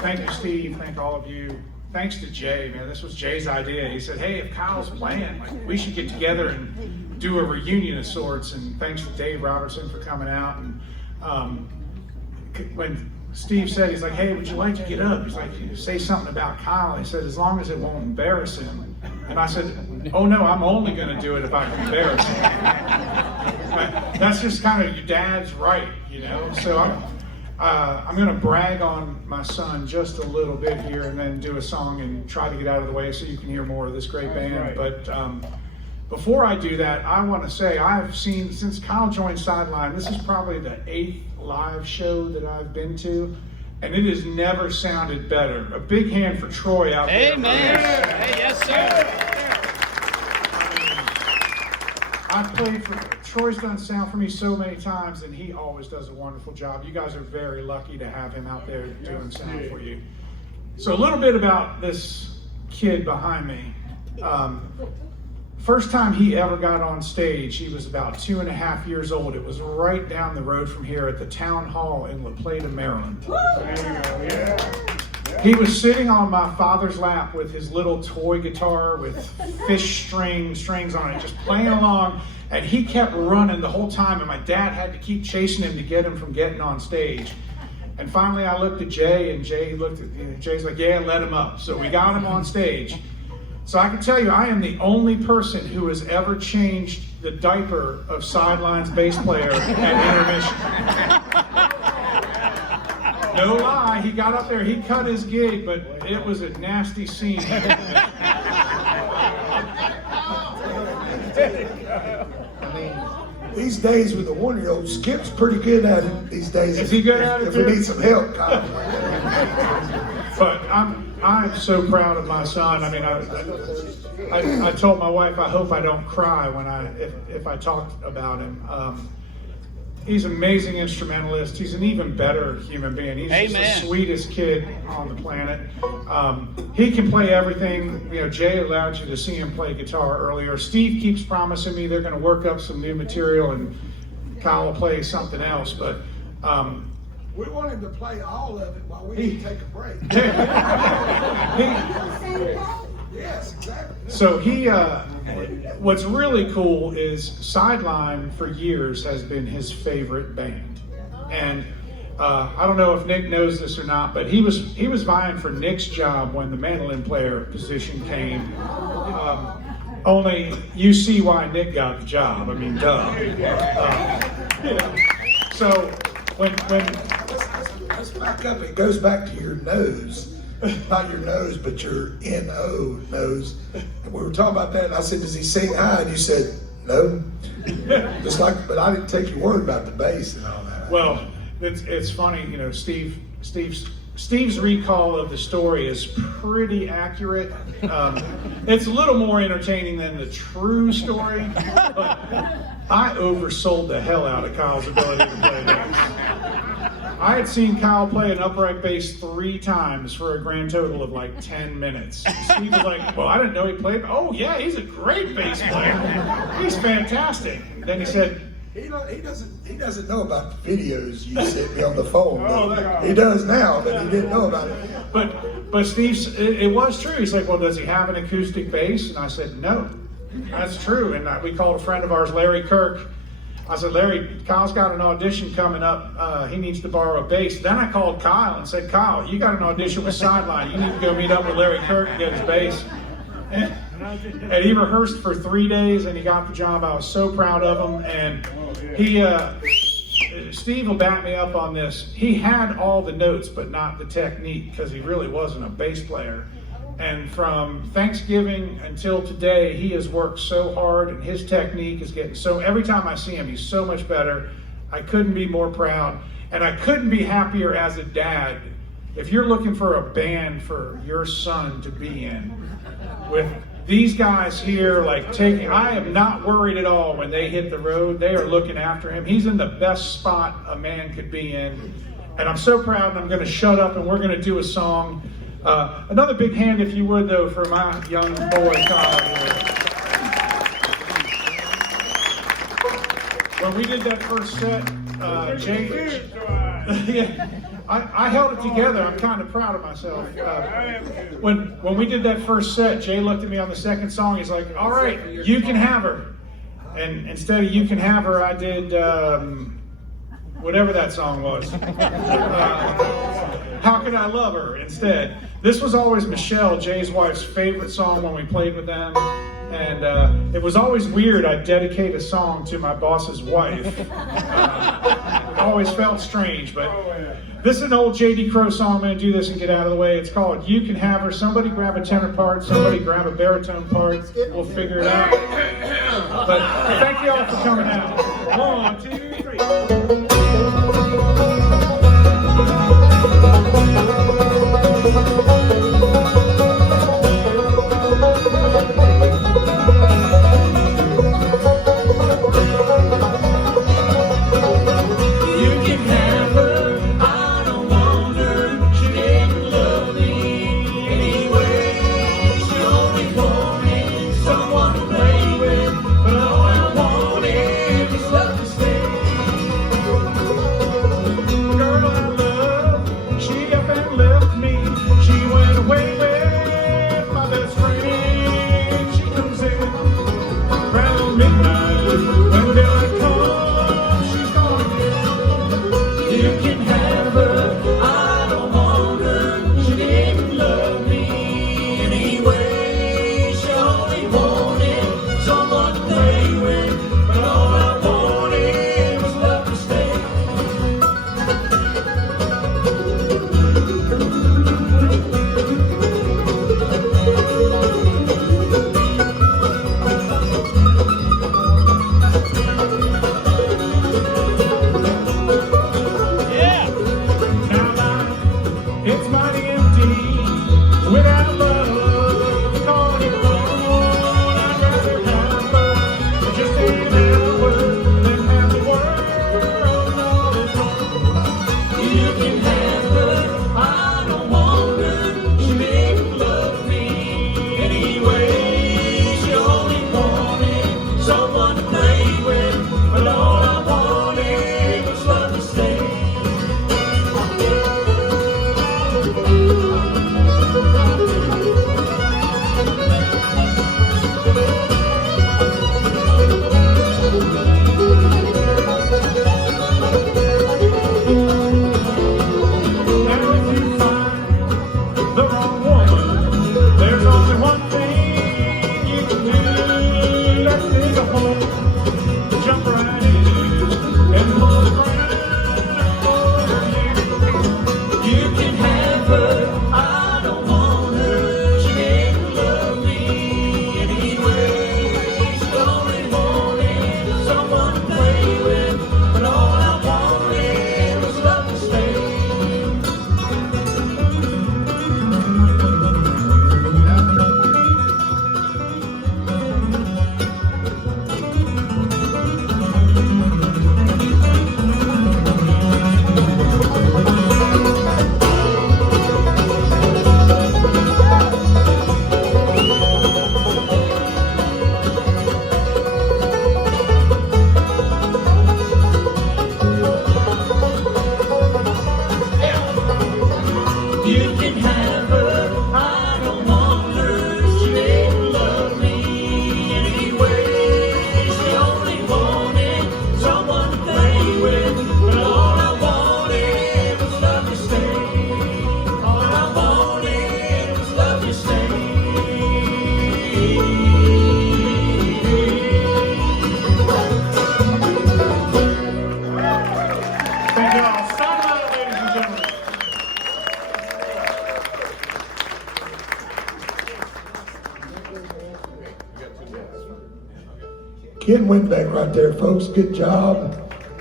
Thank you, Steve. Thank all of you. Thanks to Jay, man. This was Jay's idea. He said, hey, if Kyle's playing, like, we should get together and do a reunion of sorts. And thanks to Dave Robertson for coming out. And when Steve said, he's like, hey, would you like to get up? He's like, say something about Kyle. He said, as long as it won't embarrass him. And I said, oh no, I'm only going to do it if I can embarrass him. That's just kind of your dad's right, you know? So I'm going to brag on my son just a little bit here and then do a song and try to get out of the way so you can hear more of this great band. But before I do that, I want to say I've seen, since Kyle joined Sideline, this is probably the 8th live show that I've been to, and it has never sounded better. A big hand for Troy out there. Amen. Hey, yes, sir. I've played for, Troy's done sound for me so many times, and he always does a wonderful job. You guys are very lucky to have him out there doing sound for you. So a little bit about this kid behind me. First time he ever got on stage, he was about 2.5 years old. It was right down the road from here at the Town Hall in La Plata, Maryland. He was sitting on my father's lap with his little toy guitar with fish strings on it, just playing along, and he kept running the whole time, and my dad had to keep chasing him to get him from getting on stage. And finally I looked at Jay, and Jay looked at me, Jay's like, yeah, let him up. So we got him on stage. So I can tell you, I am the only person who has ever changed the diaper of Sideline's bass player at intermission. No lie, he got up there, he cut his gig, but it was a nasty scene. These days with the 1-year-old, Skip's pretty good at it these days. Is he good at it If too? we need some help, Kyle. But I'm so proud of my son. I mean, I told my wife I hope I don't cry when if I talk about him. He's an amazing instrumentalist. He's an even better human being. He's just the sweetest kid on the planet. He can play everything. You know, Jay allowed you to see him play guitar earlier. Steve keeps promising me they're going to work up some new material and Kyle will play something else. But We want him to play all of it while we take a break. Yes, exactly. So what's really cool is Sideline for years has been his favorite band. And I don't know if Nick knows this or not, but he was vying for Nick's job when the mandolin player position came. Only you see why Nick got the job. I mean, duh. So when Let's back up. It goes back to your nose. Not your nose, but your N-O nose. And we were talking about that, and I said, does he sing high? And you said, no. Just like, but I didn't take your word about the bass and all that. Well, it's funny, you know, Steve's recall of the story is pretty accurate. It's a little more entertaining than the true story, but I oversold the hell out of Kyle's ability to play bass. I had seen Kyle play an upright bass 3 times for a grand total of like 10 minutes. Steve was like, well, I didn't know he played. Oh yeah, he's a great bass player. He's fantastic. Then he said, He doesn't know about the videos you sent me on the phone. He does now, but he didn't know about it. But Steve, it was true. He's like, well, does he have an acoustic bass? And I said, no, that's true. And we called a friend of ours, Larry Kirk. I said, Larry, Kyle's got an audition coming up. He needs to borrow a bass. Then I called Kyle and said, Kyle, you got an audition with Sideline. You need to go meet up with Larry Kirk and get his bass. And he rehearsed for 3 days and he got the job. I was so proud of him. And Steve will back me up on this. He had all the notes, but not the technique because he really wasn't a bass player. And from Thanksgiving until today, he has worked so hard and his technique is getting so, every time I see him, he's so much better. I couldn't be more proud. And I couldn't be happier as a dad. If you're looking for a band for your son to be in, with these guys here, like I am not worried at all when they hit the road. They are looking after him. He's in the best spot a man could be in. And I'm so proud, and I'm going to shut up and we're going to do a song. Another big hand, if you would, though, for my young boy, Kyle. When we did that first set, Jay, Yeah, I held it together. I'm kind of proud of myself. When we did that first set, Jay looked at me on the second song. He's like, "All right, you can have her." And instead of "You Can Have Her," I did whatever that song was. "How Could I Love Her" instead. This was always Michelle, Jay's wife's favorite song when we played with them. And it was always weird. I'd dedicate a song to my boss's wife. It always felt strange, but this is an old J.D. Crowe song. I'm going to do this and get out of the way. It's called "You Can Have Her." Somebody grab a tenor part, somebody grab a baritone part. We'll figure it out. But thank you all for coming out. 1, 2, 3. Ken Winbeck right there, folks. Good job.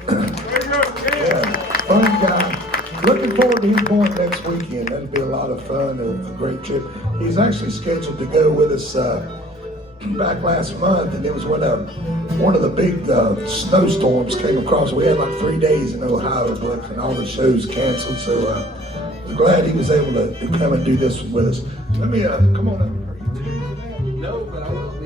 Yeah, fun guy. Looking forward to him going next weekend. That'll be a lot of fun, a great trip. He's actually scheduled to go with us back last month, and it was when one of the big snowstorms came across. We had like 3 days in Ohio booked, and all the shows canceled. So we're glad he was able to come and do this with us. Let me come on up. Are you doing that? No, but I will.